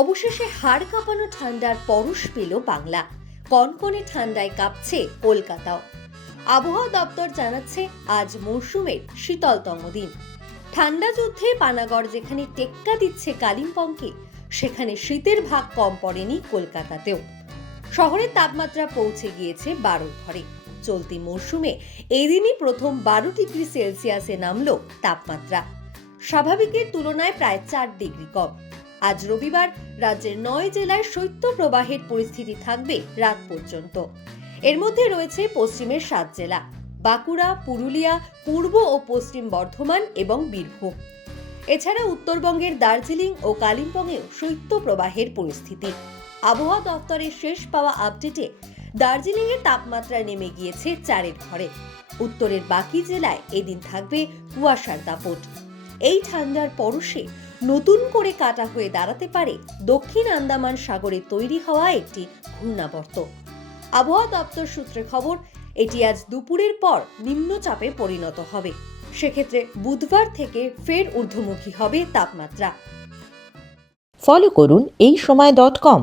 অবশেষে হাড় কাঁপানো ঠান্ডার পরশ পেল বাংলা। কনকনে ঠান্ডায় কাঁপছে কলকাতাও। আবহাওয়া দপ্তর জানাচ্ছে আজ মৌসুমের শীতলতম দিন। ঠান্ডা যুদ্ধে পানাগড় যেখানে টেক্কা দিচ্ছে কালিম্পংকে, সেখানে শীতের ভাগ কম পড়েনি কলকাতাতেও। শহরের তাপমাত্রা পৌঁছে গিয়েছে 12 ঘরে। চলতি মৌসুমে এদিনই প্রথম 12 ডিগ্রি সেলসিয়াসে নামল তাপমাত্রা, স্বাভাবিকের তুলনায় প্রায় 4 ডিগ্রি কম। আজ রবিবার রাজ্যের 9 জেলায় শৈত্যপ্রবাহের পরিস্থিতি থাকবে রাত পর্যন্ত। এর মধ্যে রয়েছে পশ্চিমের 7 জেলা, বাঁকুড়া, পুরুলিয়া, পূর্ব ও পশ্চিম বর্ধমান এবং বীরভূম। এছাড়া উত্তরবঙ্গের দার্জিলিং ও কালিম্পংয়েও শৈত্যপ্রবাহের পরিস্থিতি। আবহাওয়া দপ্তরের শেষ পাওয়া আপডেটে দার্জিলিংয়ের তাপমাত্রা নেমে গিয়েছে 4 ঘরে। উত্তরের বাকি জেলায় এদিন থাকবে কুয়াশার দাপট। এই ঠান্ডার পরশে নতুন করে কাটা হয়ে দাঁড়াতে পারে দক্ষিণ আন্দামান সাগরে তৈরি হওয়া একটি ঘূর্ণাবর্ত। আবহাওয়া দপ্তর সূত্রে খবর, এটি আজ দুপুরের পর নিম্নচাপে পরিণত হবে। সেক্ষেত্রে বুধবার থেকে ফের ঊর্ধ্বমুখী হবে তাপমাত্রা। ফলো করুন এইসময়.com